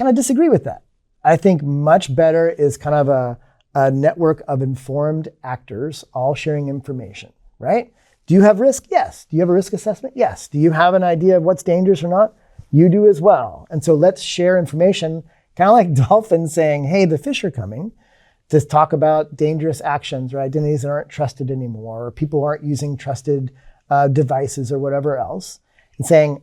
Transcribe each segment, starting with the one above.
kind of disagree with that. I think much better is kind of a network of informed actors all sharing information, right? Do you have risk? Yes. Do you have a risk assessment? Yes. Do you have an idea of what's dangerous or not? You do as well. And so let's share information, kind of like dolphins saying, hey, the fish are coming, to talk about dangerous actions or identities that aren't trusted anymore, or people aren't using trusted devices or whatever else, and saying,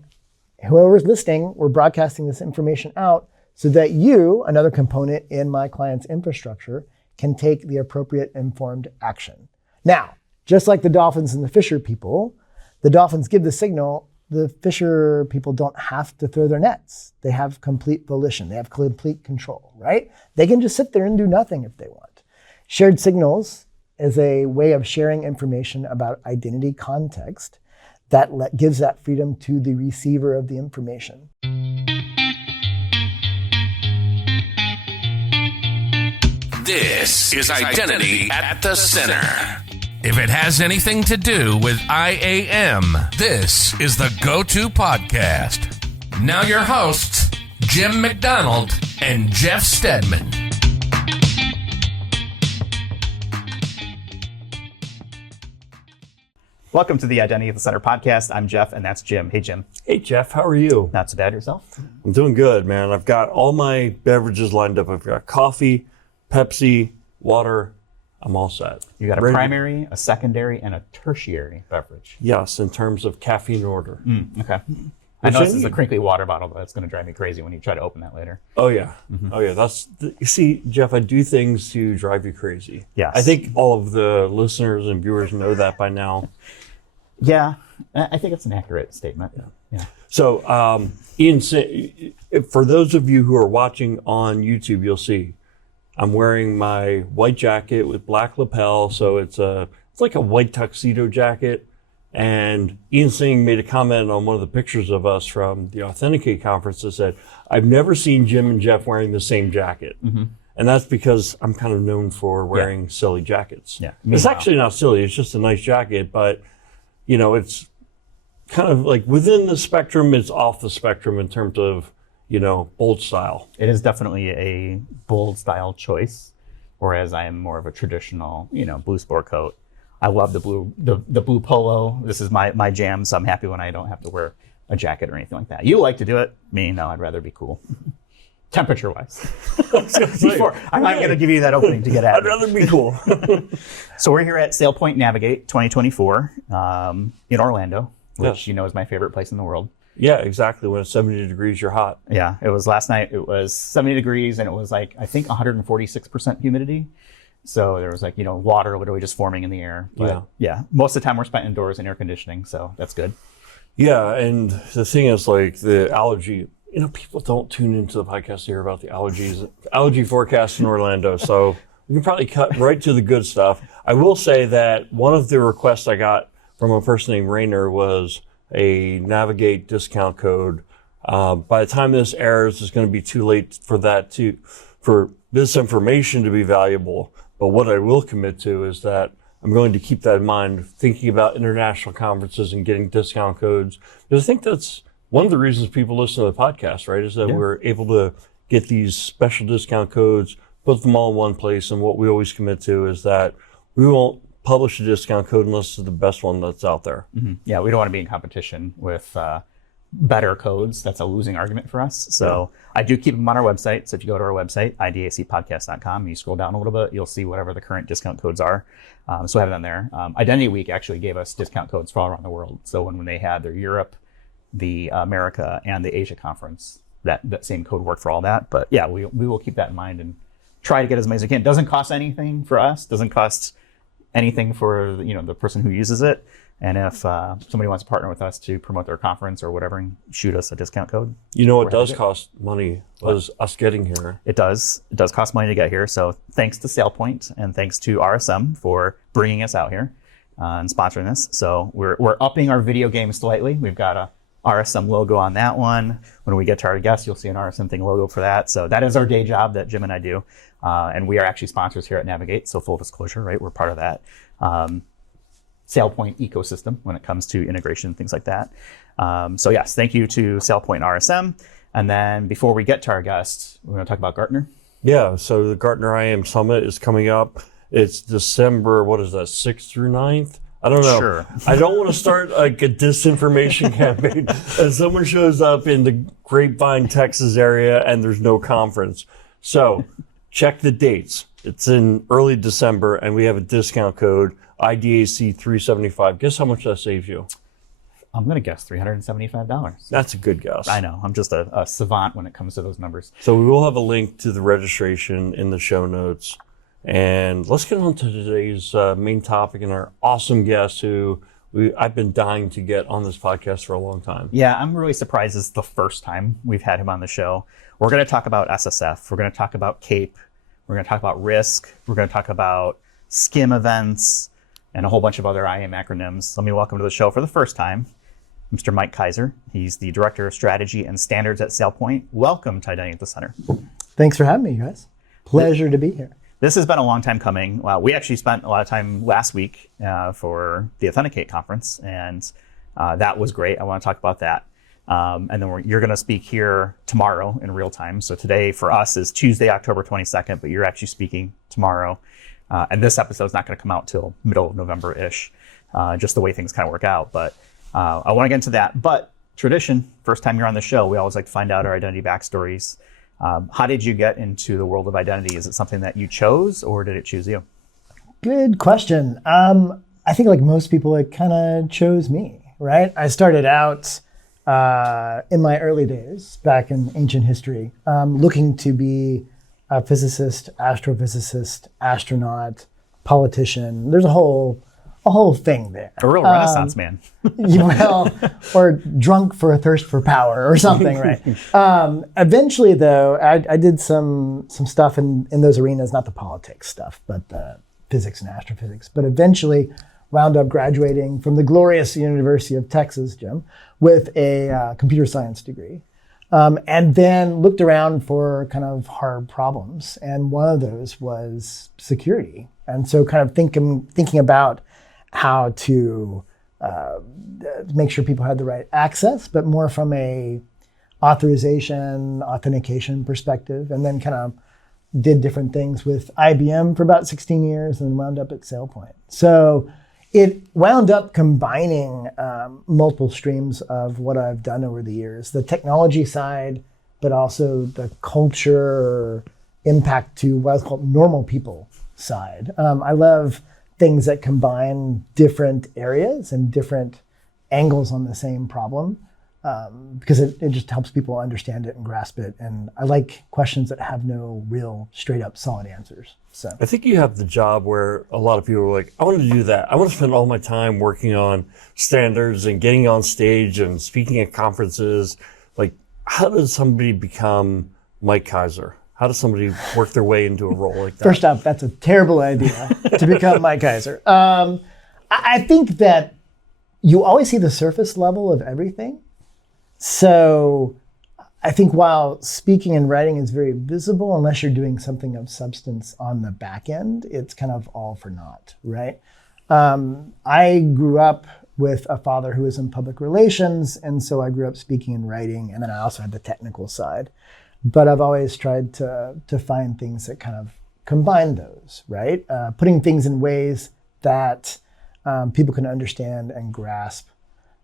whoever's listening, we're broadcasting this information out so that you, another component in my client's infrastructure, can take the appropriate informed action. Now, just like the dolphins and the fisher people, the dolphins give the signal, the fisher people don't have to throw their nets. They have complete volition. They have complete control, right? They can just sit there and do nothing if they want. Shared signals is a way of sharing information about identity context that gives that freedom to the receiver of the information. This is Identity at the Center. If it has anything to do with IAM, this is the go-to podcast. Now your hosts, Jim McDonald and Jeff Steadman. Welcome to the Identity at the Center podcast. I'm Jeff, and that's Jim. Hey, Jim. Hey, Jeff. How are you? Not so bad. Yourself? I'm doing good, man. I've got all my beverages lined up. I've got coffee, Pepsi, water. I'm all set. You got a primary, a secondary, and a tertiary beverage. Yes, in terms of caffeine order. Okay. I know this is a crinkly water bottle, but it's going to drive me crazy when you try to open that later. Oh, yeah. Mm-hmm. Oh, yeah. You see, Jeff, I do things to drive you crazy. Yes. I think all of the listeners and viewers know that by now. Yeah. I think it's an accurate statement. Yeah. So, Ian, for those of you who are watching on YouTube, you'll see I'm wearing my white jacket with black lapel, so it's like a white tuxedo jacket. And Ian Singh made a comment on one of the pictures of us from the Authenticate conference that said, "I've never seen Jim and Jeff wearing the same jacket." Mm-hmm. And that's because I'm kind of known for wearing silly jackets. Yeah, it's actually not silly; it's just a nice jacket. But you know, it's kind of like within the spectrum. It's off the spectrum in terms of, you know, bold style. It is definitely a bold style choice, whereas I am more of a traditional, you know, blue sport coat. I love the blue polo. This is my jam, so I'm happy when I don't have to wear a jacket or anything like that. You like to do it. Me, no, I'd rather be cool. Temperature-wise. I'm not going to give you that opening to get at I'd rather be cool. So we're here at SailPoint Navigate 2024 in Orlando, which you know is my favorite place in the world. Yeah, exactly. When it's 70 degrees, you're hot. Yeah, it was last night. It was 70 degrees, and it was like, I think 146% humidity. So there was like, you know, water literally just forming in the air. But yeah, most of the time we're spent indoors in air conditioning, so that's good. Yeah, and the thing is, like, the allergy, you know, people don't tune into the podcast to hear about the allergy forecast in Orlando. So we can probably cut right to the good stuff. I will say that one of the requests I got from a person named Rainer was a Navigate discount code. By the time this airs, it's going to be too late for this information to be valuable. But what I will commit to is that I'm going to keep that in mind, thinking about international conferences and getting discount codes. Because I think that's one of the reasons people listen to the podcast, right? Is that we're able to get these special discount codes, put them all in one place. And what we always commit to is that we won't publish a discount code unless it's the best one that's out there. Mm-hmm. Yeah, we don't want to be in competition with better codes. That's a losing argument for us. So I do keep them on our website. So if you go to our website, idacpodcast.com, and you scroll down a little bit, you'll see whatever the current discount codes are. So I have it on there. Identity Week actually gave us discount codes for all around the world. So when they had their Europe, the America, and the Asia conference, that same code worked for all that. But yeah, we will keep that in mind and try to get as many as we can. It doesn't cost anything for us. Doesn't cost anything for, you know, the person who uses it. And if somebody wants to partner with us to promote their conference or whatever and shoot us a discount code. You know, it does cost money, was us getting here. It does. It does cost money to get here. So thanks to SailPoint and thanks to RSM for bringing us out here and sponsoring this. So we're upping our video game slightly. We've got a RSM logo on that one. When we get to our guests, you'll see an RSM thing logo for that. So that is our day job that Jim and I do. And we are actually sponsors here at Navigate. So full disclosure, right? We're part of that SailPoint ecosystem when it comes to integration and things like that. So yes, thank you to SailPoint and RSM. And then before we get to our guest, we're going to talk about Gartner. Yeah, so the Gartner IAM Summit is coming up. It's December, 6th through 9th? I don't know. Sure. I don't want to start like a disinformation campaign and someone shows up in the Grapevine, Texas area and there's no conference. So check the dates. It's in early December and we have a discount code, IDAC 375. Guess how much that saves you? I'm going to guess $375. That's a good guess. I know. I'm just a savant when it comes to those numbers. So we will have a link to the registration in the show notes. And let's get on to today's main topic and our awesome guest who I've been dying to get on this podcast for a long time. Yeah, I'm really surprised it's the first time we've had him on the show. We're going to talk about SSF. We're going to talk about CAEP. We're going to talk about RISC. We're going to talk about SCIM events and a whole bunch of other IAM acronyms. Let me welcome to the show for the first time, Mr. Mike Kiser. He's the Director of Strategy and Standards at SailPoint. Welcome to Identity at the Center. Thanks for having me, you guys. Pleasure to be here. This has been a long time coming. We actually spent a lot of time last week for the Authenticate conference, and that was great. I want to talk about that. And then you're going to speak here tomorrow in real time. So today for us is Tuesday, October 22nd, but you're actually speaking tomorrow. And this episode is not going to come out till middle of November-ish, just the way things kind of work out. But I want to get into that. But tradition, first time you're on the show, we always like to find out our identity backstories. How did you get into the world of identity? Is it something that you chose or did it choose you? Good question. I think like most people, it kind of chose me, right? I started out in my early days, back in ancient history, looking to be a physicist, astrophysicist, astronaut, politician. There's a whole thing there. A real Renaissance man. Well, or drunk for a thirst for power or something, right? Eventually, though, I did some stuff in those arenas, not the politics stuff, but the physics and astrophysics. But eventually wound up graduating from the glorious University of Texas, Jim, with a computer science degree. And then looked around for kind of hard problems. And one of those was security. And so kind of thinking about how to make sure people had the right access, but more from a authorization, authentication perspective, and then kind of did different things with IBM for about 16 years and wound up at SailPoint. So it wound up combining multiple streams of what I've done over the years, the technology side, but also the culture impact to what is called normal people side. I love things that combine different areas and different angles on the same problem because it just helps people understand it and grasp it. And I like questions that have no real straight up solid answers. So I think you have the job where a lot of people are like, I want to do that. I want to spend all my time working on standards and getting on stage and speaking at conferences. Like, how does somebody become Mike Kiser? How does somebody work their way into a role like that? First off, that's a terrible idea to become Mike Kiser. I think that you always see the surface level of everything. So I think while speaking and writing is very visible, unless you're doing something of substance on the back end, it's kind of all for naught, right? I grew up with a father who was in public relations, and so I grew up speaking and writing, and then I also had the technical side. But I've always tried to find things that kind of combine those, right? Putting things in ways that people can understand and grasp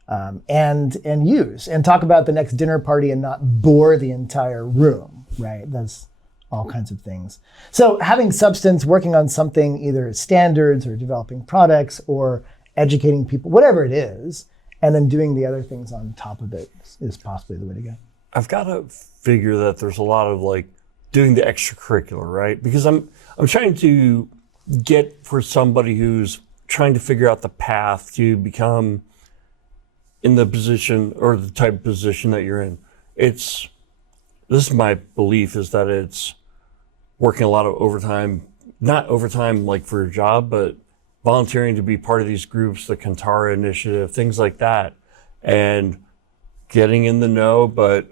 and use, and talk about the next dinner party and not bore the entire room, right? That's all kinds of things. So having substance, working on something, either standards or developing products or educating people, whatever it is, and then doing the other things on top of it is possibly the way to go. I've got to figure that there's a lot of like doing the extracurricular, right? Because I'm trying to get for somebody who's trying to figure out the path to become in the position or the type of position that you're in. This is my belief, is that it's working a lot of overtime, not overtime like for a job, but volunteering to be part of these groups, the Kantara Initiative, things like that. And getting in the know, but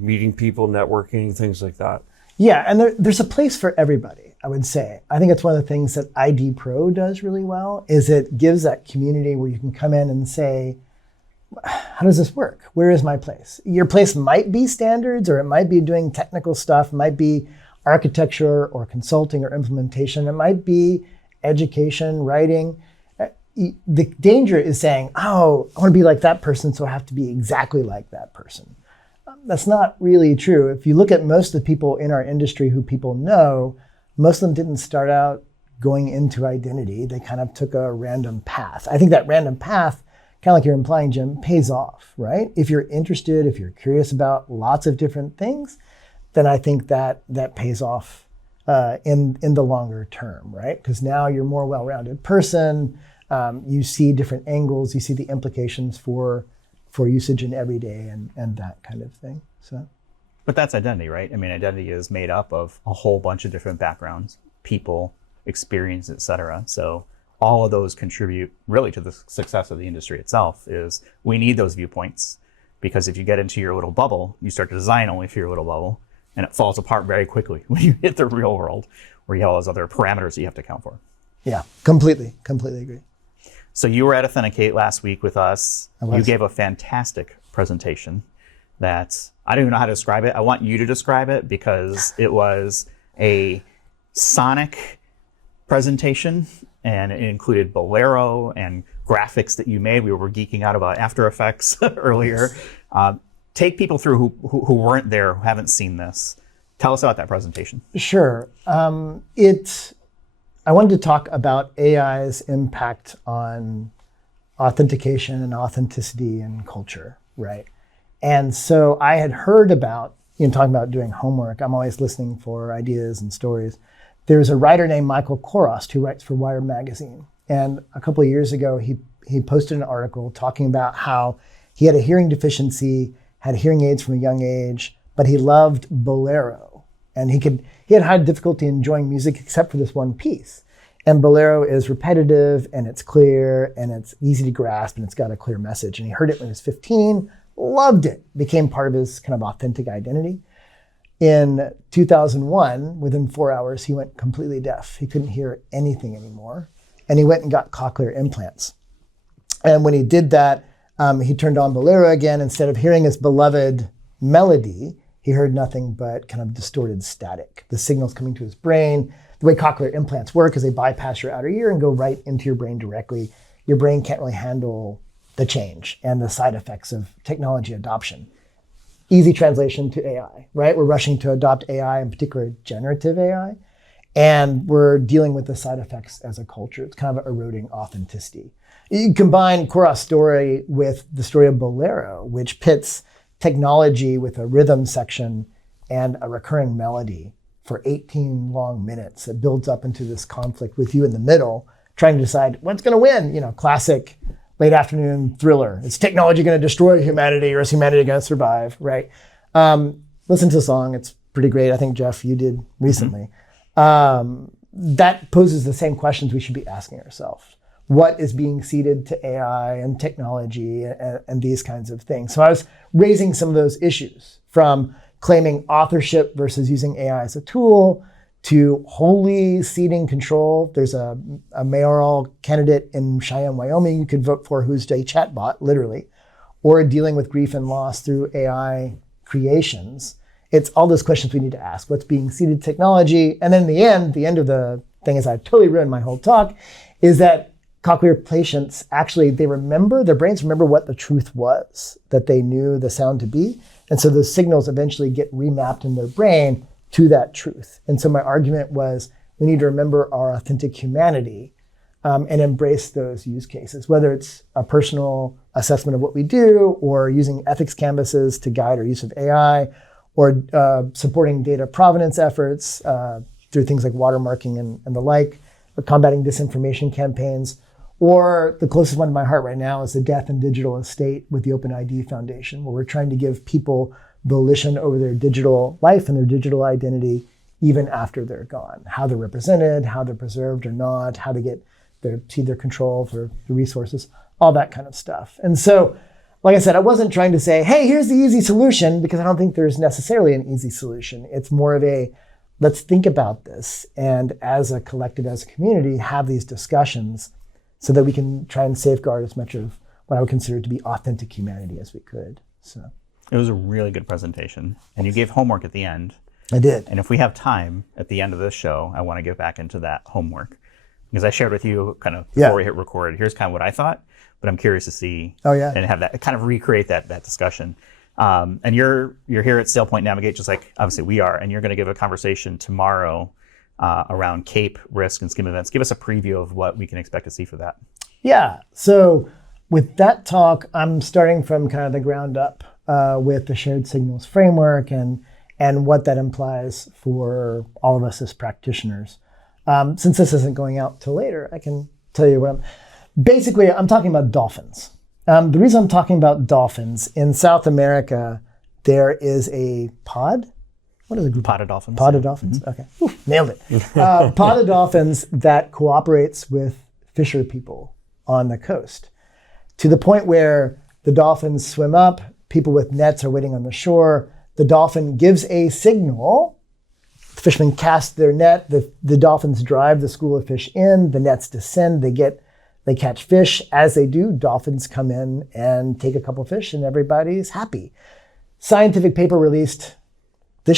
meeting people, networking, things like that. Yeah, and there's a place for everybody, I would say. I think it's one of the things that ID Pro does really well, is it gives that community where you can come in and say, how does this work? Where is my place? Your place might be standards, or it might be doing technical stuff, it might be architecture or consulting or implementation. It might be education, writing. The danger is saying, oh, I want to be like that person, so I have to be exactly like that person. That's not really true. If you look at most of the people in our industry who people know, most of them didn't start out going into identity. They kind of took a random path. I think that random path, kind of like you're implying, Jim, pays off, right? If you're interested, if you're curious about lots of different things, then I think that pays off in the longer term, right? Because now you're a more well-rounded person. You see different angles. You see the implications for usage in everyday and that kind of thing. So, but that's identity, right? I mean, identity is made up of a whole bunch of different backgrounds, people, experience, et cetera. So all of those contribute really to the success of the industry itself. Is we need those viewpoints, because if you get into your little bubble, you start to design only for your little bubble, and it falls apart very quickly when you hit the real world, where you have all those other parameters that you have to account for. Yeah, completely agree. So you were at Authenticate last week with us. I was. You gave a fantastic presentation that I don't even know how to describe it. I want you to describe it, because it was a sonic presentation, and it included Bolero and graphics that you made. We were geeking out about After Effects earlier. Take people through who weren't there, who haven't seen this. Tell us about that presentation. Sure. I wanted to talk about AI's impact on authentication and authenticity and culture, right? And so I had heard about, talking about doing homework, I'm always listening for ideas and stories. There's a writer named Michael Korost who writes for Wired magazine. And a couple of years ago, he posted an article talking about how he had a hearing deficiency, had hearing aids from a young age, but he loved Bolero. And he had had difficulty enjoying music except for this one piece. And Bolero is repetitive, and it's clear, and it's easy to grasp, and it's got a clear message. And he heard it when he was 15, loved it, became part of his kind of authentic identity. In 2001, within 4 hours, he went completely deaf. He couldn't hear anything anymore. And he went and got cochlear implants. And when he did that, he turned on Bolero again. Instead of hearing his beloved melody, he heard nothing but kind of distorted static. The signals coming to his brain. The way cochlear implants work is they bypass your outer ear and go right into your brain directly. Your brain can't really handle the change and the side effects of technology adoption. Easy translation to AI, right? We're rushing to adopt AI, in particular generative AI, and we're dealing with the side effects as a culture. It's kind of eroding authenticity. You combine Korost's story with the story of Bolero, which pits technology with a rhythm section and a recurring melody for 18 long minutes. It builds up into this conflict with you in the middle, trying to decide what's going to win. Classic late afternoon thriller. Is technology going to destroy humanity, or is humanity going to survive, right? Listen to the song. It's pretty great. I think, Jeff, you did recently. That poses the same questions we should be asking ourselves. What is being ceded to AI and technology and these kinds of things? So I was raising some of those issues, from claiming authorship versus using AI as a tool, to wholly ceding control. There's a mayoral candidate in Cheyenne, Wyoming you could vote for who's a chatbot, literally, or dealing with grief and loss through AI creations. It's all those questions we need to ask. What's being ceded to technology? And then in the end of the thing is, I totally ruined my whole talk, is that cochlear patients actually, their brains remember what the truth was, that they knew the sound to be. And so those signals eventually get remapped in their brain to that truth. And so my argument was, we need to remember our authentic humanity and embrace those use cases, whether it's a personal assessment of what we do, or using ethics canvases to guide our use of AI, or supporting data provenance efforts through things like watermarking and the like, or combating disinformation campaigns. Or the closest one to my heart right now is the Death and Digital Estate with the OpenID Foundation, where we're trying to give people volition over their digital life and their digital identity, even after they're gone. How they're represented, how they're preserved or not, how to get their control for the resources, all that kind of stuff. And so, like I said, I wasn't trying to say, hey, here's the easy solution, because I don't think there's necessarily an easy solution. It's more of a, let's think about this, and as a collective, as a community, have these discussions so that we can try and safeguard as much of what I would consider to be authentic humanity as we could. So It was a really good presentation. And you gave homework at the end. I did. And if we have time at the end of this show, I want to get back into that homework. Because I shared with you kind of before we hit record, here's kind of what I thought, but I'm curious to see and have that kind of recreate that discussion. And you're here at SailPoint Navigate, just like obviously we are, and you're going to give a conversation tomorrow around CAEP, RISC, and SCIM events. Give us a preview of what we can expect to see for that. Yeah. So with that talk, I'm starting from kind of the ground up with the shared signals framework and what that implies for all of us as practitioners. Since this isn't going out till later, I can tell you what I'm talking about dolphins. The reason I'm talking about dolphins, in South America, there is a pod. What is a group? Pod of dolphins. Pod of dolphins. Mm-hmm. Okay. Ooh, nailed it. Pod of dolphins that cooperates with fisher people on the coast to the point where the dolphins swim up, people with nets are waiting on the shore. The dolphin gives a signal. The fishermen cast their net. The dolphins drive the school of fish in. The nets descend. They catch fish. As they do, dolphins come in and take a couple fish, and everybody's happy. Scientific paper released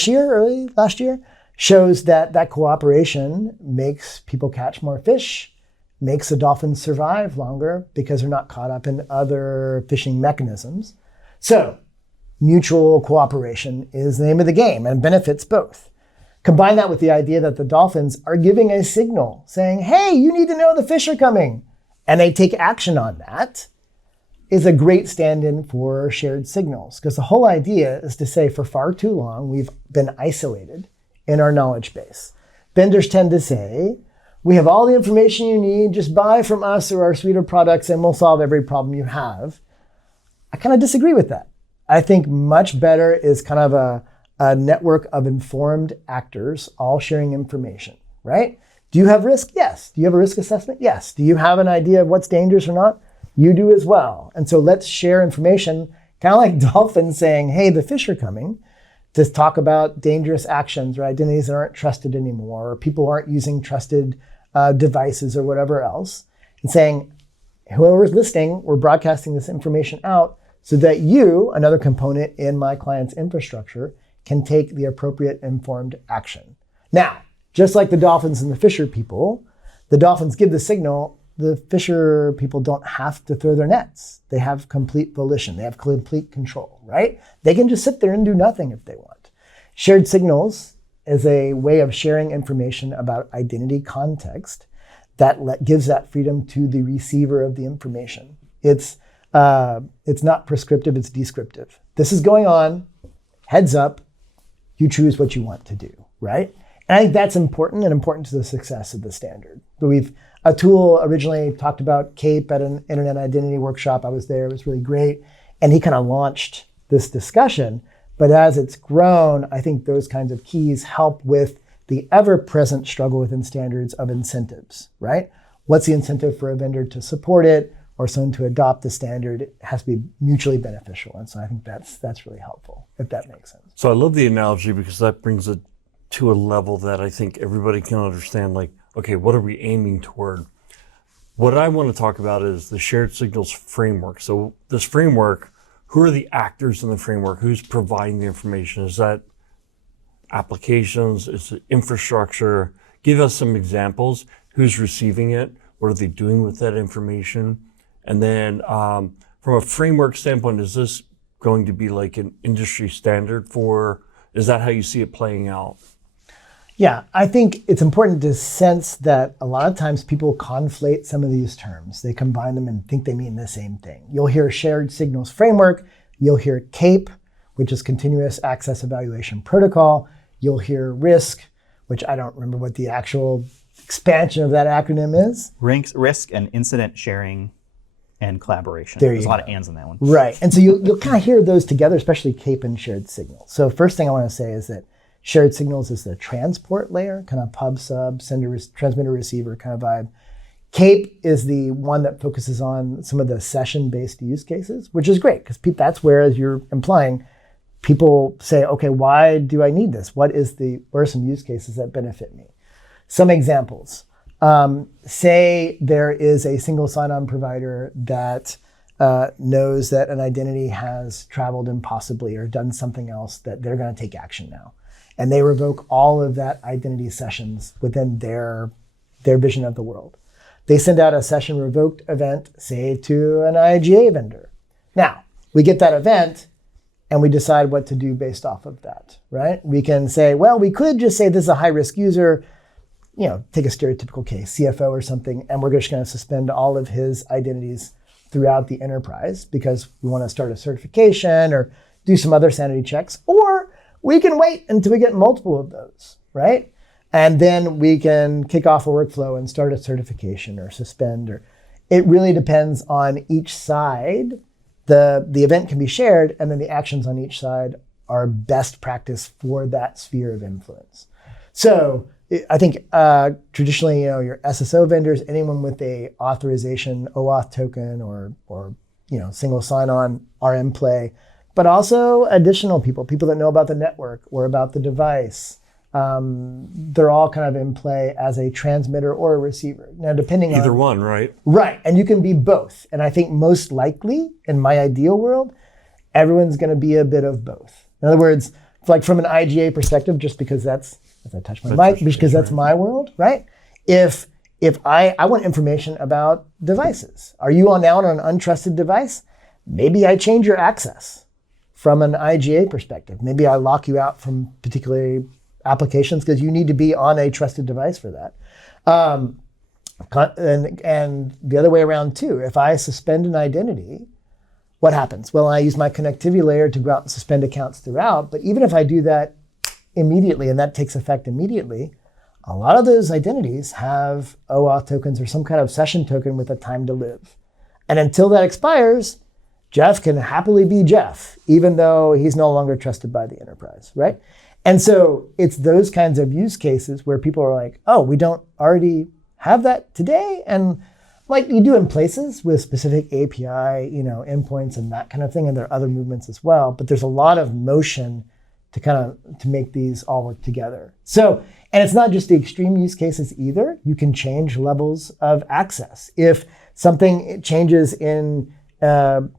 early last year, shows that cooperation makes people catch more fish, makes the dolphins survive longer because they're not caught up in other fishing mechanisms. So mutual cooperation is the name of the game and benefits both. Combine that with the idea that the dolphins are giving a signal saying, hey, you need to know the fish are coming, and they take action on that, is a great stand-in for shared signals. Because the whole idea is to say for far too long, we've been isolated in our knowledge base. Vendors tend to say, we have all the information you need, just buy from us or our suite of products and we'll solve every problem you have. I kind of disagree with that. I think much better is kind of a network of informed actors all sharing information, right? Do you have risk? Yes. Do you have a risk assessment? Yes. Do you have an idea of what's dangerous or not? You do as well. And so let's share information, kind of like dolphins saying, hey, the fish are coming, to talk about dangerous actions or identities that aren't trusted anymore, or people aren't using trusted devices or whatever else, and saying, whoever's listening, we're broadcasting this information out so that you, another component in my client's infrastructure, can take the appropriate informed action. Now, just like the dolphins and the fisher people, the dolphins give the signal. The fisher people don't have to throw their nets. They have complete volition. They have complete control, right? They can just sit there and do nothing if they want. Shared signals is a way of sharing information about identity context that gives that freedom to the receiver of the information. It's not prescriptive, it's descriptive. This is going on, heads up, you choose what you want to do, right? And I think that's important and important to the success of the standard. But a tool originally talked about CAEP at an internet identity workshop. I was there, it was really great. And he kind of launched this discussion. But as it's grown, I think those kinds of keys help with the ever-present struggle within standards of incentives, right? What's the incentive for a vendor to support it or someone to adopt the standard? It has to be mutually beneficial. And so I think that's really helpful, if that makes sense. So I love the analogy because that brings it to a level that I think everybody can understand, like, okay, what are we aiming toward? What I want to talk about is the shared signals framework. So this framework, who are the actors in the framework? Who's providing the information? Is that applications? Is it infrastructure? Give us some examples. Who's receiving it? What are they doing with that information? And then from a framework standpoint, is this going to be like an industry standard is that how you see it playing out? Yeah, I think it's important to sense that a lot of times people conflate some of these terms. They combine them and think they mean the same thing. You'll hear shared signals framework. You'll hear CAEP, which is continuous access evaluation protocol. You'll hear RISC, which I don't remember what the actual expansion of that acronym is. RISC and incident sharing and collaboration. There's a lot of ands in that one. Right, and so you'll kind of hear those together, especially CAEP and shared signals. So first thing I want to say is that shared signals is the transport layer, kind of pub sub, sender, transmitter, receiver kind of vibe. CAEP is the one that focuses on some of the session-based use cases, which is great because that's where, as you're implying, people say, okay, why do I need this? What are some use cases that benefit me? Some examples. Say there is a single sign-on provider that knows that an identity has traveled impossibly or done something else, that they're going to take action now. And they revoke all of that identity sessions within their vision of the world. They send out a session revoked event, say, to an IGA vendor. Now, we get that event and we decide what to do based off of that, right? We can say, well, we could just say this is a high-risk user, take a stereotypical case, CFO or something, and we're just going to suspend all of his identities throughout the enterprise because we want to start a certification or do some other sanity checks. Or we can wait until we get multiple of those, right? And then we can kick off a workflow and start a certification or suspend. Or it really depends on each side. The event can be shared, and then the actions on each side are best practice for that sphere of influence. So I think traditionally, your SSO vendors, anyone with a authorization OAuth token or single sign-on are in play, but also additional people that know about the network or about the device. They're all kind of in play as a transmitter or a receiver. Now, depending on either one, right? Right, and you can be both. And I think most likely, in my ideal world, everyone's going to be a bit of both. In other words, like from an IGA perspective, just because that's, as I touch my mic, because that's my world, right? If I want information about devices. Are you now on an untrusted device? Maybe I change your access from an IGA perspective. Maybe I lock you out from particular applications because you need to be on a trusted device for that. And the other way around too. If I suspend an identity, what happens? Well, I use my connectivity layer to go out and suspend accounts throughout. But even if I do that immediately, and that takes effect immediately, a lot of those identities have OAuth tokens or some kind of session token with a time to live. And until that expires, Jeff can happily be Jeff, even though he's no longer trusted by the enterprise, right? And so it's those kinds of use cases where people are like, oh, we don't already have that today? And like you do in places with specific API, endpoints and that kind of thing, and there are other movements as well. But there's a lot of motion to make these all work together. So, and it's not just the extreme use cases either. You can change levels of access. If something changes in an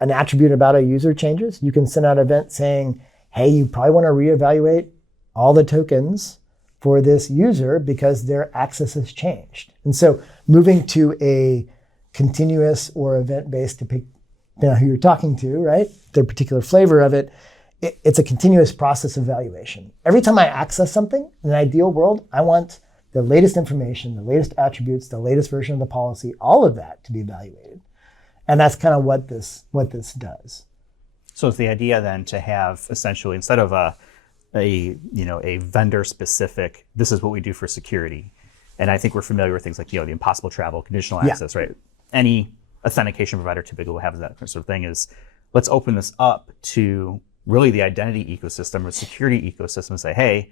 attribute about a user changes, you can send out an event saying, hey, you probably want to reevaluate all the tokens for this user because their access has changed. And so moving to a continuous or event-based, to pick who you're talking to, right? Their particular flavor of it, it's a continuous process of evaluation. Every time I access something, in an ideal world, I want the latest information, the latest attributes, the latest version of the policy, all of that to be evaluated. And that's kind of what this does. So it's the idea then to have essentially, instead of a vendor specific, this is what we do for security. And I think we're familiar with things like, the impossible travel, conditional access, right? Any authentication provider typically will have that sort of thing. Is let's open this up to really the identity ecosystem or security ecosystem and say, hey,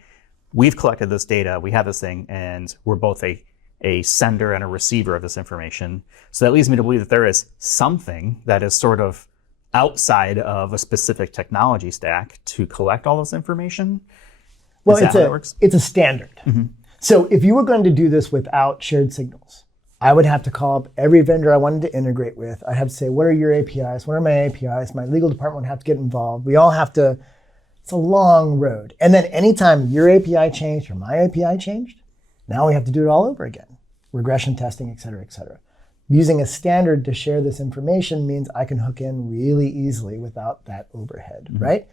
we've collected this data, we have this thing, and we're both a sender and a receiver of this information. So that leads me to believe that there is something that is sort of outside of a specific technology stack to collect all this information. Well, works? It's a standard. Mm-hmm. So if you were going to do this without shared signals, I would have to call up every vendor I wanted to integrate with. I'd have to say, what are your APIs? What are my APIs? My legal department would have to get involved. We all have to, it's a long road. And then anytime your API changed or my API changed, now we have to do it all over again. Regression testing, et cetera, et cetera. Using a standard to share this information means I can hook in really easily without that overhead, right?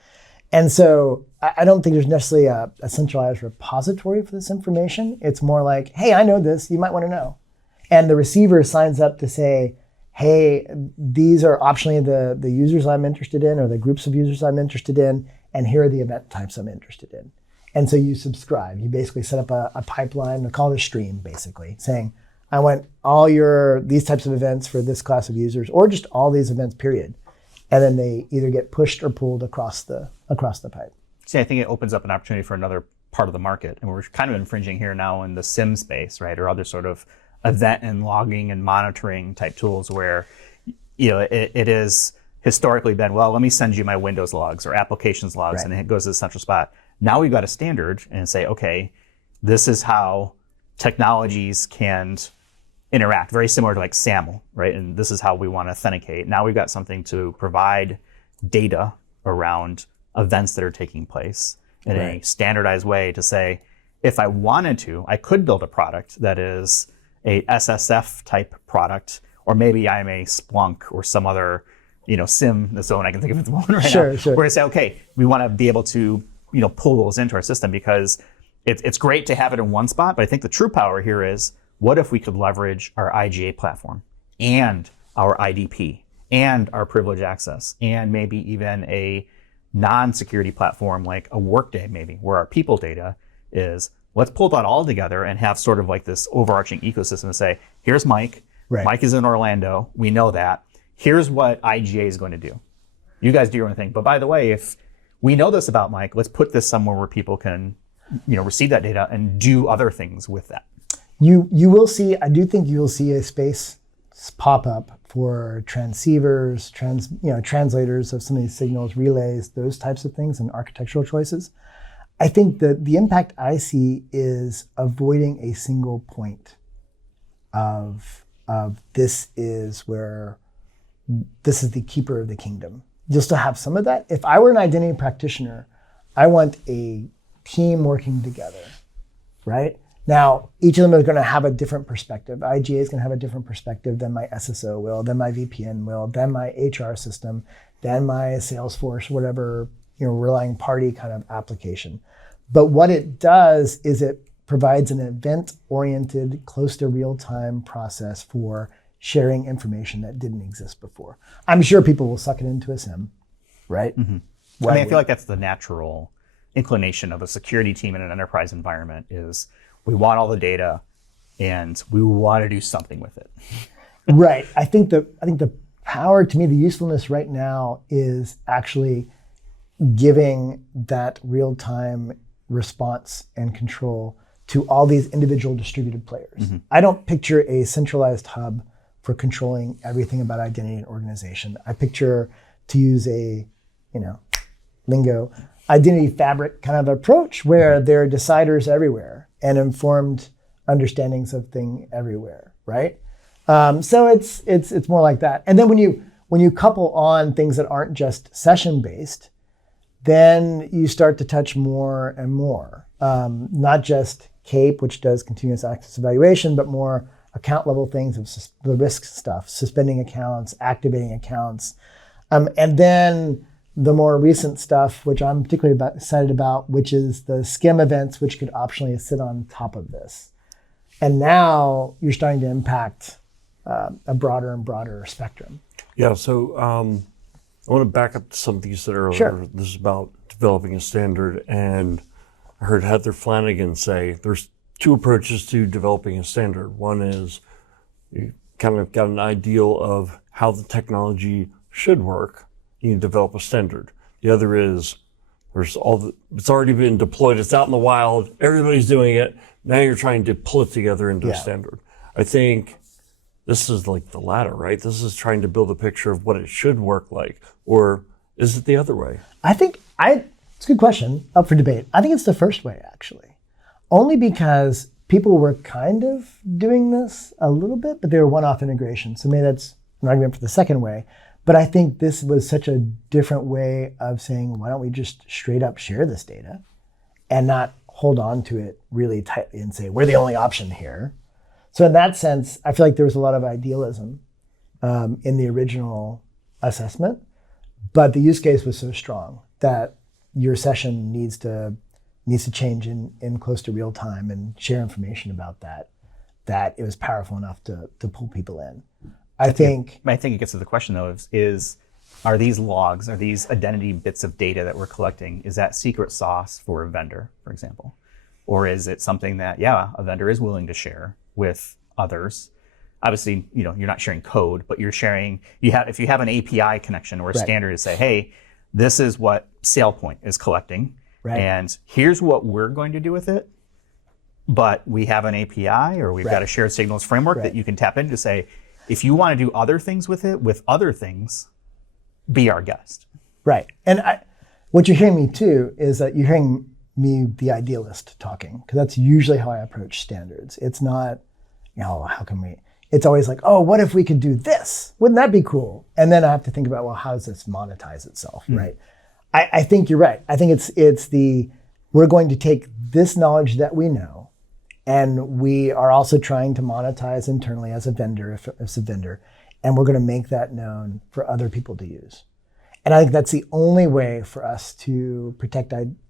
And so I don't think there's necessarily a centralized repository for this information. It's more like, hey, I know this, you might want to know. And the receiver signs up to say, hey, these are optionally the users I'm interested in or the groups of users I'm interested in, and here are the event types I'm interested in. And so you subscribe. You basically set up a pipeline, we call it a stream, basically, saying, I want all these types of events for this class of users, or just all these events, period. And then they either get pushed or pulled across the pipe. See, I think it opens up an opportunity for another part of the market. And we're kind of infringing here now in the SIM space, right? Or other sort of event and logging and monitoring type tools where, it is historically been, well, let me send you my Windows logs or applications logs, right, and it goes to the central spot. Now we've got a standard and say, okay, this is how technologies can interact, very similar to like SAML, right? And this is how we want to authenticate. Now we've got something to provide data around events that are taking place in a standardized way to say, if I wanted to, I could build a product that is a SSF type product, or maybe I'm a Splunk or some other, SIM, that's the one I can think of at the moment right now. Sure. Where I say, okay, we want to be able to, pull those into our system, because it's great to have it in one spot, but I think the true power here is, what if we could leverage our IGA platform and our IDP and our privileged access and maybe even a non-security platform like a Workday, maybe, where our people data is. Let's pull that all together and have sort of like this overarching ecosystem and say, here's Mike. Right. Mike is in Orlando. We know that. Here's what IGA is going to do. You guys do your own thing. But by the way, if we know this about Mike, let's put this somewhere where people can, receive that data and do other things with that. You will see, I do think you will see a space pop up for transceivers, translators of some of these signals, relays, those types of things, and architectural choices. I think that the impact I see is avoiding a single point of this is the keeper of the kingdom. You'll still have some of that. If I were an identity practitioner, I want a team working together, right? Now, each of them is going to have a different perspective. IGA is going to have a different perspective than my SSO will, than my VPN will, than my HR system, than my Salesforce, whatever, relying party kind of application. But what it does is it provides an event-oriented, close to real-time process for sharing information that didn't exist before. I'm sure people will suck it into a SIM, right? Mm-hmm. I feel like that's the natural inclination of a security team in an enterprise environment is, we want all the data and we want to do something with it. Right. I think the power, to me, the usefulness right now is actually giving that real-time response and control to all these individual distributed players. Mm-hmm. I don't picture a centralized hub for controlling everything about identity and organization. I picture, to use a, lingo, identity fabric kind of approach where there are deciders everywhere and informed understandings of thing everywhere, right? So it's more like that. And then when you couple on things that aren't just session based, then you start to touch more and more, not just CAEP, which does continuous access evaluation, but more account level things of the RISC stuff, suspending accounts, activating accounts, and then the more recent stuff, which I'm particularly excited about, which is the SCIM events, which could optionally sit on top of this. And now you're starting to impact a broader and broader spectrum. Yeah, so I want to back up to something you said earlier. Sure. This is about developing a standard, and I heard Heather Flanagan say there's two approaches to developing a standard. One is you kind of got an ideal of how the technology should work. You develop a standard. The other is it's already been deployed. It's out in the wild. Everybody's doing it. Now you're trying to pull it together into a standard. I think this is like the latter, right? This is trying to build a picture of what it should work like. Or is it the other way? It's a good question, up for debate. I think it's the first way, actually. Only because people were kind of doing this a little bit, but they were one-off integrations. So maybe that's an argument for the second way. But I think this was such a different way of saying, why don't we just straight up share this data and not hold on to it really tightly and say, we're the only option here. So in that sense, I feel like there was a lot of idealism in the original assessment, but the use case was so strong that your session needs to change in close to real time and share information about that it was powerful enough to pull people in. I think it gets to the question though, are these logs, are these identity bits of data that we're collecting, is that secret sauce for a vendor, for example? Or is it something that, a vendor is willing to share with others? Obviously, you're not sharing code, but you're sharing, if you have an API connection or a standard to say, hey, this is what SailPoint is collecting, and here's what we're going to do with it, but we have an API or we've got a shared signals framework that you can tap into to say, if you want to do other things with it, with other things, be our guest. Right. And what you're hearing me too is that you're hearing me, the idealist, talking, because that's usually how I approach standards. It's not, how can we, it's always like, oh, what if we could do this? Wouldn't that be cool? And then I have to think about, well, how does this monetize itself, right? I think you're right. I think we're going to take this knowledge that we know, and we are also trying to monetize internally as a vendor, and we're going to make that known for other people to use. And I think that's the only way for us to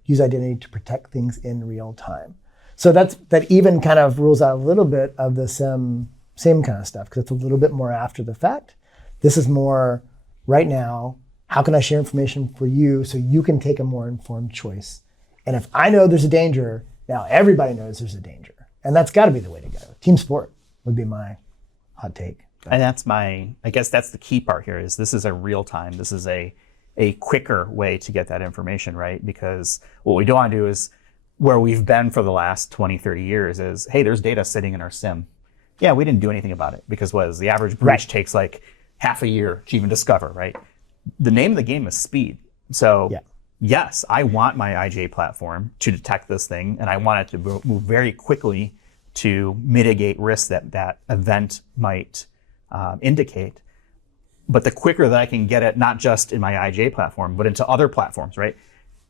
use identity to protect things in real time. So that even kind of rules out a little bit of the SIM kind of stuff, because it's a little bit more after the fact. This is more right now. How can I share information for you so you can take a more informed choice? And if I know there's a danger, now everybody knows there's a danger. And that's got to be the way to go. Team sport would be my hot take. And I guess that's the key part here, is this is a real time. This is a quicker way to get that information, right? Because what we don't want to do is, where we've been for the last 20, 30 years is, hey, there's data sitting in our SIM. Yeah, we didn't do anything about it because the average breach takes like half a year to even discover, right? The name of the game is speed. So yes, I want my IGA platform to detect this thing, and I want it to move very quickly to mitigate risks that event might indicate. But the quicker that I can get it, not just in my IGA platform, but into other platforms, right?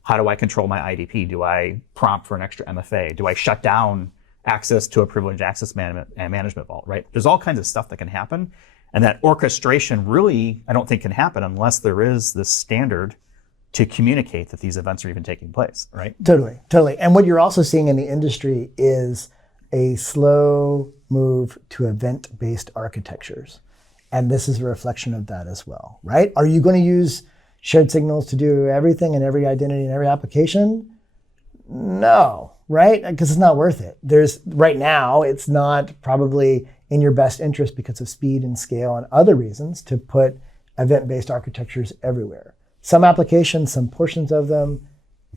How do I control my IDP? Do I prompt for an extra MFA? Do I shut down access to a privileged access management vault, right? There's all kinds of stuff that can happen. And that orchestration really, I don't think can happen unless there is this standard to communicate that these events are even taking place, right? Totally. And what you're also seeing in the industry is a slow move to event-based architectures. And this is a reflection of that as well, right? Are you going to use shared signals to do everything and every identity and every application? No, right? Because it's not worth it. Right now, it's not probably in your best interest because of speed and scale and other reasons to put event-based architectures everywhere. Some applications, some portions of them,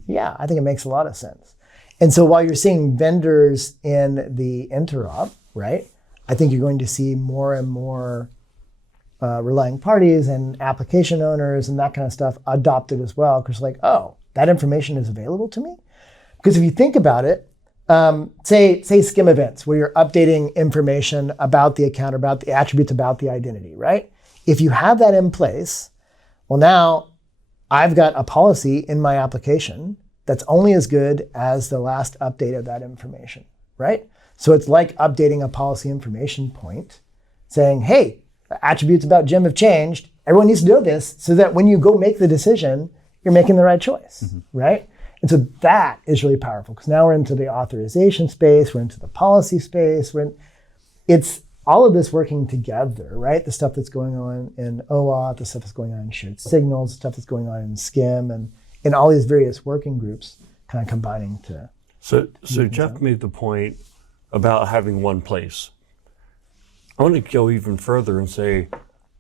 yeah, I think it makes a lot of sense. And so while you're seeing vendors in the interop, right, I think you're going to see more and more relying parties and application owners and that kind of stuff adopt it as well, because like, oh, that information is available to me? Because if you think about it, say SCIM events where you're updating information about the account, or about the attributes, about the identity, right? If you have that in place, well, now I've got a policy in my application that's only as good as the last update of that information, right? So it's like updating a policy information point saying, hey, attributes about Jim have changed. Everyone needs to know this so that when you go make the decision, you're making the right choice, right? And so that is really powerful, because now we're into the authorization space, we're into the policy space, it's all of this working together, right? The stuff that's going on in OAuth, the stuff that's going on in shared signals, the stuff that's going on in SCIM, and in all these various working groups kind of combining to... So Jeff made the point about having one place. I want to go even further and say,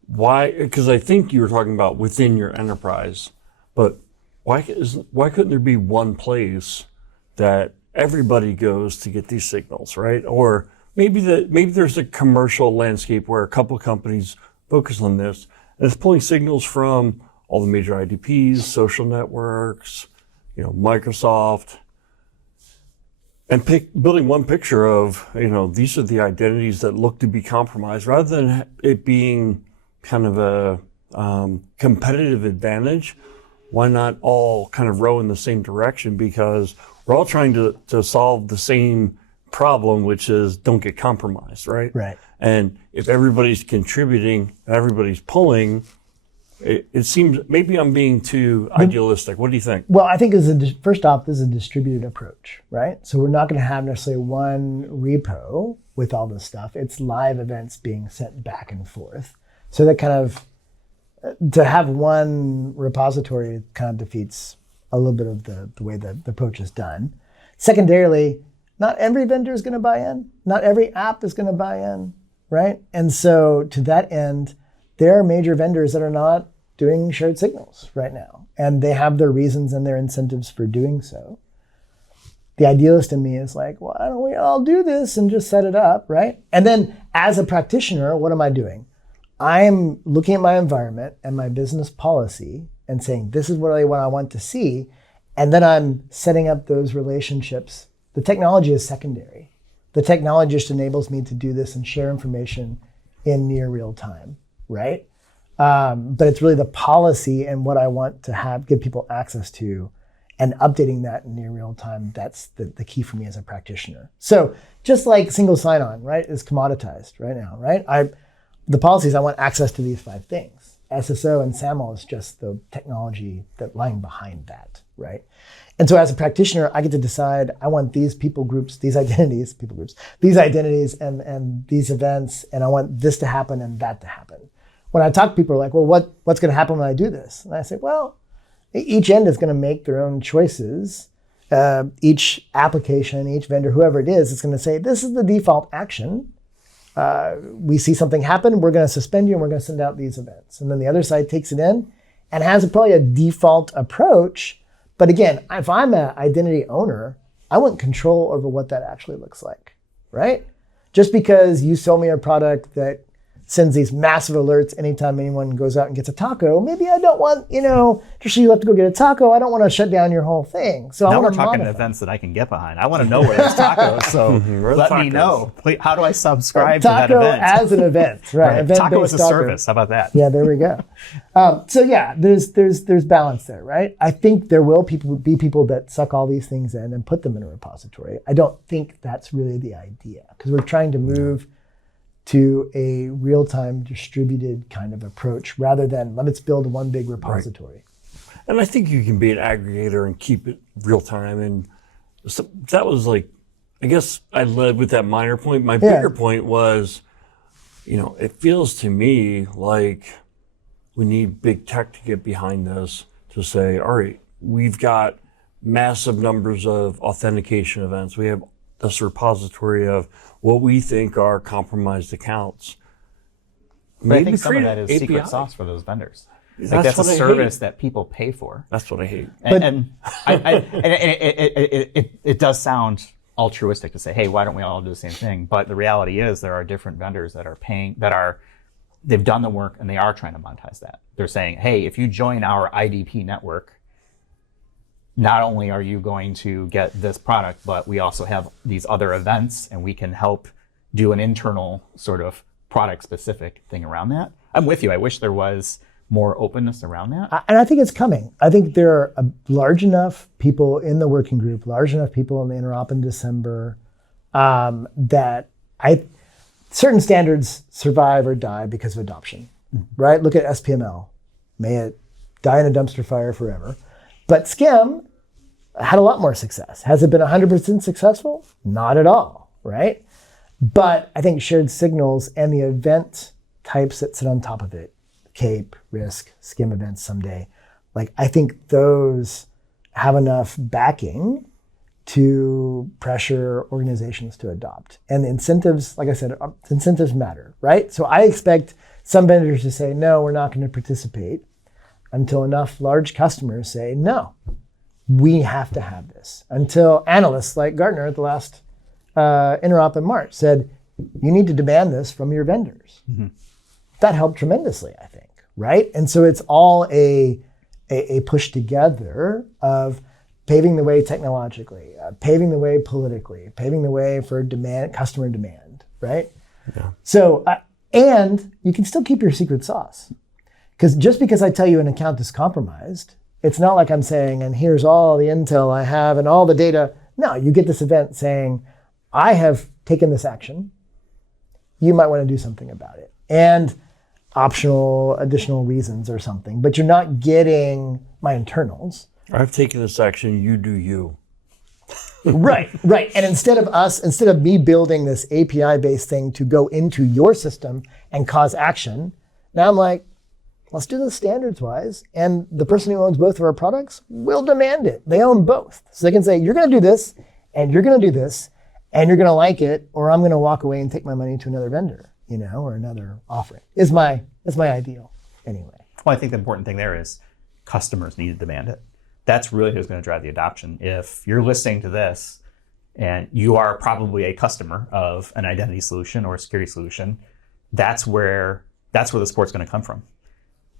why, because I think you were talking about within your enterprise, but why couldn't there be one place that everybody goes to get these signals, right? Or maybe there's a commercial landscape where a couple companies focus on this, and it's pulling signals from all the major IDPs, social networks, Microsoft, and building one picture of, these are the identities that look to be compromised, rather than it being kind of a competitive advantage. Why not all kind of row in the same direction? Because we're all trying to solve the same problem, which is don't get compromised, right? Right. And if everybody's contributing, everybody's pulling, it seems, maybe I'm being too idealistic. What do you think? Well, I think first off, this is a distributed approach, right? So we're not going to have necessarily one repo with all this stuff. It's live events being sent back and forth. So that kind of, to have one repository kind of defeats a little bit of the way the approach is done. Secondarily, not every vendor is going to buy in. Not every app is going to buy in, right? And so to that end, there are major vendors that are not doing shared signals right now, and they have their reasons and their incentives for doing so. The idealist in me is like, why don't we all do this and just set it up, right? And then as a practitioner, what am I doing? I'm looking at my environment and my business policy and saying, this is what I want to see. And then I'm setting up those relationships. The technology is secondary. The technology just enables me to do this and share information in near real time, right? But it's really the policy and what I want to give people access to, and updating that in near real time. That's the key for me as a practitioner. So just like single sign-on, right, is commoditized right now, right? The policies, I want access to these 5 things. SSO and SAML is just the technology that lying behind that, right? And so as a practitioner, I get to decide, I want these people groups, these identities and these events, and I want this to happen and that to happen. When I talk to people, are like, well, what's going to happen when I do this? And I say, well, each end is going to make their own choices. Each application, each vendor, whoever it is going to say, this is the default action. We see something happen, we're going to suspend you and we're going to send out these events. And then the other side takes it in and has probably a default approach. But again, if I'm an identity owner, I want control over what that actually looks like, right? Just because you sell me a product that sends these massive alerts anytime anyone goes out and gets a taco, maybe I don't want, just so you have to go get a taco, I don't want to shut down your whole thing. So now I want we're talking modify. events that I can get behind. I want to know where there's tacos, so let me know. Please, how do I subscribe to that Taco event? as an event, right? Event Taco as a taco service. How about that? Yeah, there we go. So yeah, there's balance there, right? I think there will be people that suck all these things in and put them in a repository. I don't think that's really the idea, because we're trying to move to a real-time distributed kind of approach rather than let's build one big repository. Right. And I think you can be an aggregator and keep it real time. And so that was like, I guess I led with that minor point. My bigger point was, it feels to me like we need big tech to get behind this to say, all right, we've got massive numbers of authentication events. We have this repository of what we think are compromised accounts. But I think some of create that is an secret API. sauce for those vendors. That's Like that's a what I service hate. that people pay for. That's what I hate. And it does sound altruistic to say, hey, why don't we all do the same thing? But the reality is there are different vendors that are paying, they've done the work and they are trying to monetize that. They're saying, hey, if you join our IDP network, not only are you going to get this product, but we also have these other events and we can help do an internal sort of product specific thing around that. I'm with you. I wish there was more openness around that. And I think it's coming. I think there are large enough people in the working group, large enough people in the interop in December, that certain standards survive or die because of adoption, right? Look at SPML. May it die in a dumpster fire forever. But SCIM had a lot more success. Has it been 100% successful? Not at all, right? But I think shared signals and the event types that sit on top of it, CAEP, RISC, SCIM events someday, I think those have enough backing to pressure organizations to adopt. And incentives, like I said, incentives matter, right? So I expect some vendors to say, no, we're not going to participate until enough large customers say, no, we have to have this. Until analysts like Gartner at the last interop in March said, you need to demand this from your vendors. Mm-hmm. That helped tremendously, I think, right? And so it's all a push together of paving the way technologically, paving the way politically, paving the way for customer demand, right? Yeah. So, and you can still keep your secret sauce. Because just because I tell you an account is compromised, it's not like I'm saying, and here's all the intel I have and all the data. No, you get this event saying, I have taken this action. You might want to do something about it. And optional additional reasons or something, but you're not getting my internals. I've taken this action, you do you. Right. And instead of me building this API-based thing to go into your system and cause action, now I'm like, let's do this standards-wise, and the person who owns both of our products will demand it. They own both. So they can say, you're going to do this, and you're going to do this, and you're going to like it, or I'm going to walk away and take my money to another vendor, or another offering. Is my ideal, anyway. Well, I think the important thing there is customers need to demand it. That's really who's going to drive the adoption. If you're listening to this and you are probably a customer of an identity solution or a security solution, that's where the support's going to come from.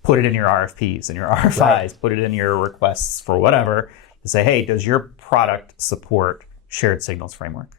Put it in your RFPs and your RFIs, right. Put it in your requests for whatever to say, hey, does your product support shared signals framework?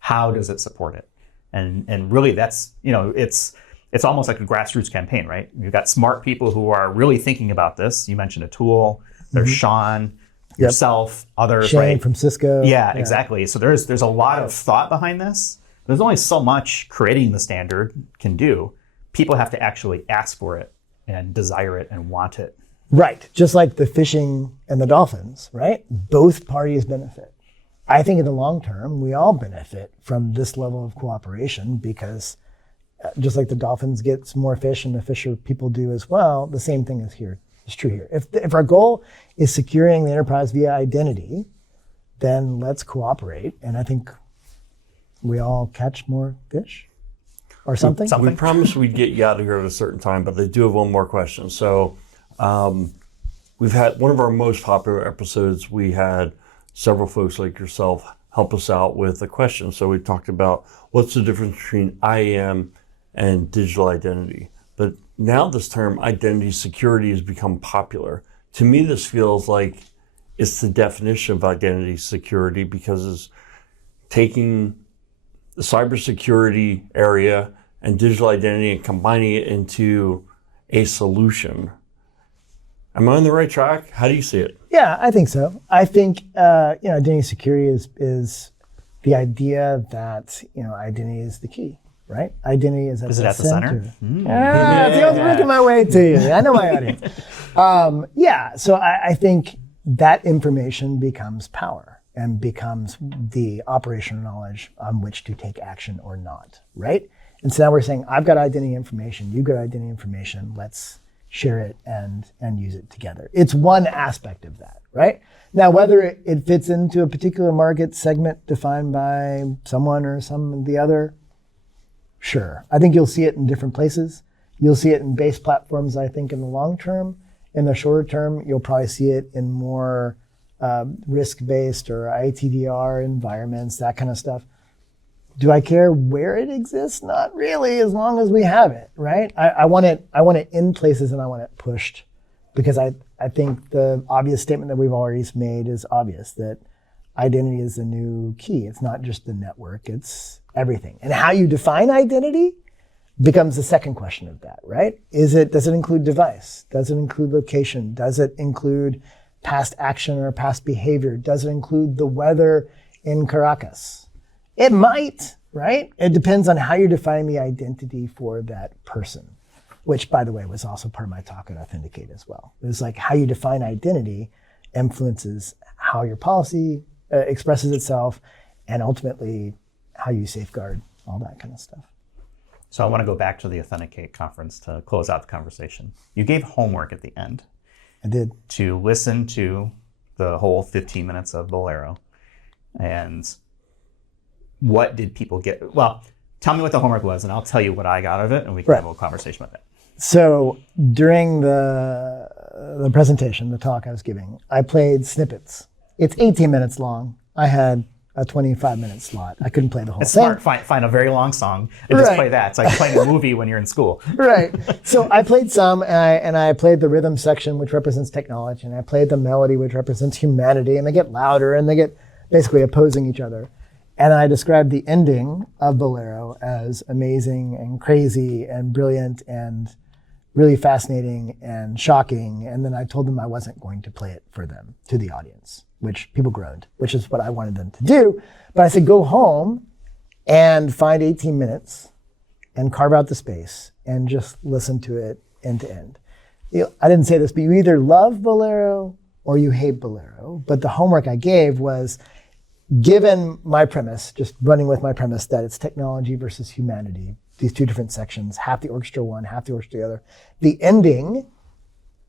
How does it support it? And really that's, it's it's almost like a grassroots campaign, right? You've got smart people who are really thinking about this. You mentioned Atul, there's Sean, yourself, others, Shane right? from Cisco. Yeah, exactly. So there's a lot of thought behind this. There's only so much creating the standard can do. People have to actually ask for it and desire it and want it. Right. Just like the fishing and the dolphins, right? Both parties benefit. I think in the long term, we all benefit from this level of cooperation because just like the dolphins get more fish and the fisher people do as well, the same thing is true here. If our goal is securing the enterprise via identity, then let's cooperate. And I think we all catch more fish or something. We promised we'd get you out of here at a certain time, but they do have one more question. So we've had one of our most popular episodes. We had several folks like yourself help us out with a question. So we talked about what's the difference between IAM and digital identity. But now this term identity security has become popular. To me, this feels like it's the definition of identity security because it's taking the cybersecurity area and digital identity and combining it into a solution. Am I on the right track? How do you see it? Yeah, I think so. I think identity security is the idea that identity is the key, right? Identity is at the center. I was working my way to you. I know my audience. So I think that information becomes power and becomes the operational knowledge on which to take action or not, right? And so now we're saying, I've got identity information, you've got identity information, let's share it and use it together. It's one aspect of that, right? Now, whether it fits into a particular market segment defined by someone or some of the other, sure. I think you'll see it in different places. You'll see it in base platforms, I think, in the long term. In the shorter term, you'll probably see it in more risk-based or ITDR environments, that kind of stuff. Do I care where it exists? Not really, as long as we have it, right? I want it in places and I want it pushed because I think the obvious statement that we've already made is obvious, that identity is the new key. It's not just the network, it's everything. And how you define identity becomes the second question of that, right? Does it include device? Does it include location? Does it include past action or past behavior? Does it include the weather in Caracas? It might, right? It depends on how you're defining the identity for that person, which, by the way, was also part of my talk at Authenticate as well. It was like how you define identity influences how your policy expresses itself and ultimately how you safeguard all that kind of stuff. So I want to go back to the Authenticate conference to close out the conversation. You gave homework at the end. I did. To listen to the whole 15 minutes of Bolero. And what did people get? Well, tell me what the homework was and I'll tell you what I got out of it and we can have a little conversation about that. So during the presentation, the talk I was giving, I played snippets. It's 18 minutes long. I had a 25-minute slot. I couldn't play the whole it's thing. Smart. Find a very long song and just play that. It's like playing a movie when you're in school. Right. So I played some, and I played the rhythm section, which represents technology, and I played the melody, which represents humanity, and they get louder, and they get basically opposing each other. And I described the ending of Bolero as amazing and crazy and brilliant and really fascinating and shocking. And then I told them I wasn't going to play it for them, to the audience, which people groaned, which is what I wanted them to do. But I said, go home and find 18 minutes and carve out the space and just listen to it end to end. I didn't say this, but you either love Bolero or you hate Bolero. But the homework I gave was, given my premise, just running with my premise that it's technology versus humanity, these two different sections, half the orchestra one, half the orchestra the other, the ending,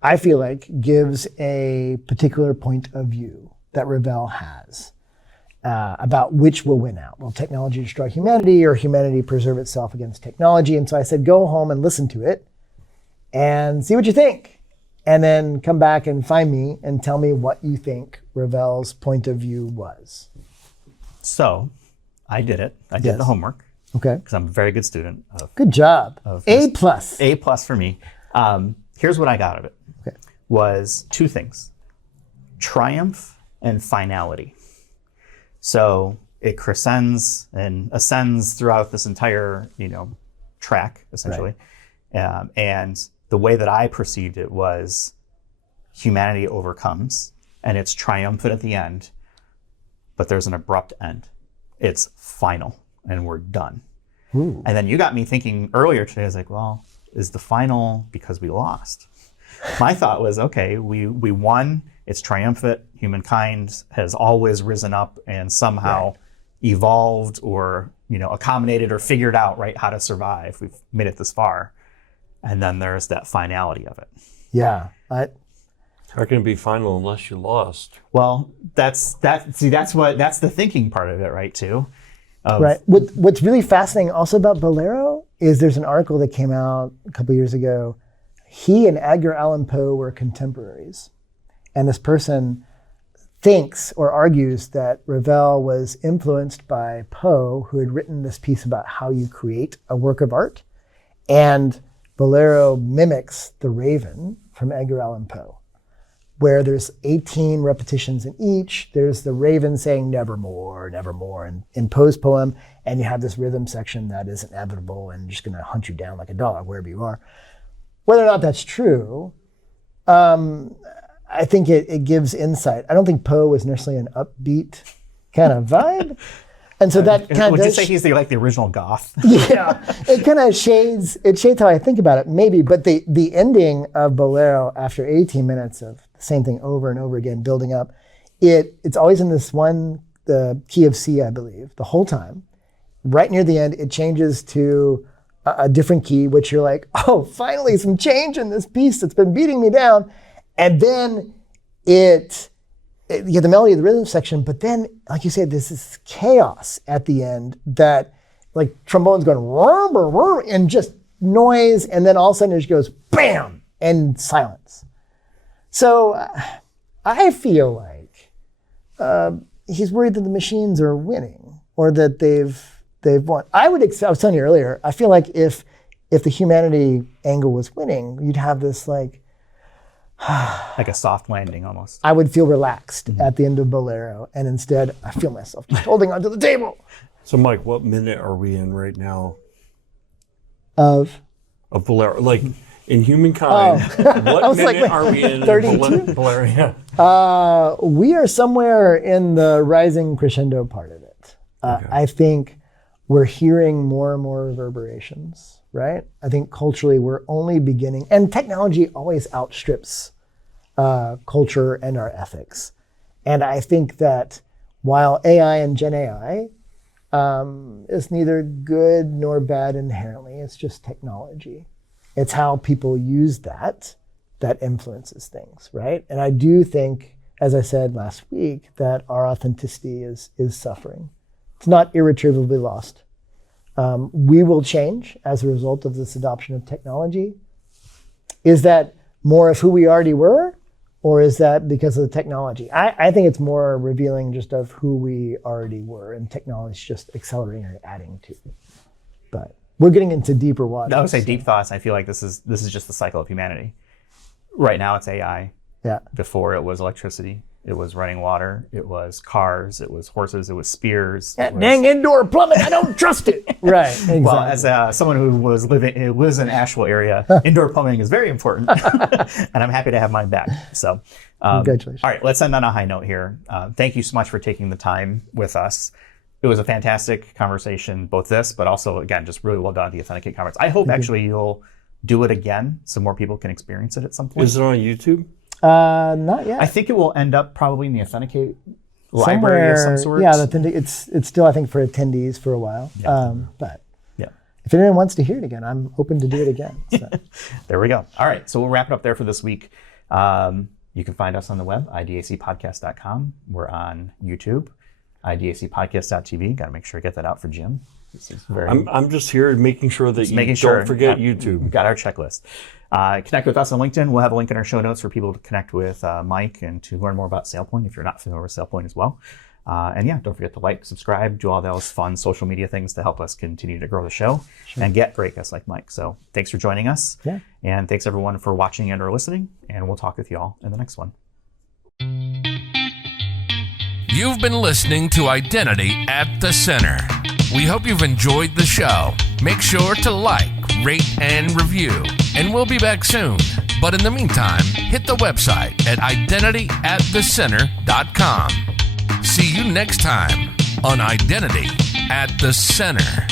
I feel like, gives a particular point of view that Ravel has about which will win out. Will technology destroy humanity or humanity preserve itself against technology? And so I said, go home and listen to it and see what you think. And then come back and find me and tell me what you think Ravel's point of view was. So I did it. I did the homework. Okay. Because I'm a very good student. Good job. A+. A+ for me. Here's what I got out of it. Okay. Was two things. Triumph and finality. So it crescends and ascends throughout this entire, track, essentially. And the way that I perceived it was humanity overcomes and it's triumphant at the end, but there's an abrupt end. It's final and we're done. Ooh. And then you got me thinking earlier today, I was like, well, is the final because we lost? My thought was, okay, we won, it's triumphant, humankind has always risen up and somehow evolved or, accommodated or figured out, right, how to survive. We've made it this far. And then there's that finality of it. Yeah. How can it be final unless you lost? Well, that's the thinking part of it, right, too. Right. What's really fascinating also about Bolero is there's an article that came out a couple years ago. He and Edgar Allan Poe were contemporaries. And this person thinks or argues that Ravel was influenced by Poe, who had written this piece about how you create a work of art. And Bolero mimics The Raven from Edgar Allan Poe, where there's 18 repetitions in each. There's the raven saying nevermore, nevermore in Poe's poem, and you have this rhythm section that is inevitable and just gonna hunt you down like a dog wherever you are. Whether or not that's true, I think it gives insight. I don't think Poe was necessarily an upbeat kind of vibe. And so that kind of would you say he's the original goth? Yeah, it kind of shades how I think about it, maybe. But the ending of Bolero after 18 minutes of the same thing over and over again, building up, it's always in this the key of C, I believe, the whole time. Right near the end, it changes to a different key, which you're like, oh, finally some change in this piece that's been beating me down. And then you get the melody of the rhythm section, but then, like you said, this is chaos at the end that, like, trombone's going rrr, rrr, rrr, and just noise, and then all of a sudden it just goes bam and silence. So I feel like he's worried that the machines are winning or that they've won. I was telling you earlier, I feel like if the humanity angle was winning, you'd have this like a soft landing almost. I would feel relaxed at the end of Bolero, and instead I feel myself just holding onto the table. So Mike, what minute are we in right now? Of Bolero, like in humankind, what minute are we in 32? Bolero? Yeah. We are somewhere in the rising crescendo part of it. Okay. I think we're hearing more and more reverberations, right? I think culturally we're only beginning, and technology always outstrips culture and our ethics. And I think that while AI and Gen AI is neither good nor bad inherently, it's just technology. It's how people use that influences things, right? And I do think, as I said last week, that our authenticity is suffering. It's not irretrievably lost. We will change as a result of this adoption of technology. Is that more of who we already were, or is that because of the technology? I think it's more revealing just of who we already were, and technology is just accelerating or adding to. But we're getting into deeper waters. I would say deep thoughts. I feel like this is just the cycle of humanity. Right now it's AI. Yeah. Before it was electricity. It was running water. It was cars. It was horses. It was spears. That dang indoor plumbing, I don't trust it. Right, exactly. Well, as someone who lives in Asheville area, indoor plumbing is very important, and I'm happy to have mine back. So, congratulations. All right, let's end on a high note here. Thank you so much for taking the time with us. It was a fantastic conversation, both this, but also, again, just really well done at the Authenticate Conference. I hope actually you'll do it again so more people can experience it at some point. Is it on YouTube? Not yet. I think it will end up probably in the Authenticate library of some sort. Yeah, it's still, I think, for attendees for a while. Yeah. But yeah, if anyone wants to hear it again, I'm open to do it again. So. There we go. All right, so we'll wrap it up there for this week. You can find us on the web, idacpodcast.com. We're on YouTube, idacpodcast.tv. Got to make sure I get that out for Jim. I'm just here making sure that don't forget YouTube. Got our checklist. Connect with us on LinkedIn. We'll have a link in our show notes for people to connect with Mike and to learn more about SailPoint if you're not familiar with SailPoint as well. And yeah, don't forget to like, subscribe, do all those fun social media things to help us continue to grow the show and get great guests like Mike. So thanks for joining us. Yeah. And thanks everyone for watching and or listening. And we'll talk with you all in the next one. You've been listening to Identity at the Center. We hope you've enjoyed the show. Make sure to like, rate, and review. And we'll be back soon. But in the meantime, hit the website at identityatthecenter.com. See you next time on Identity at the Center.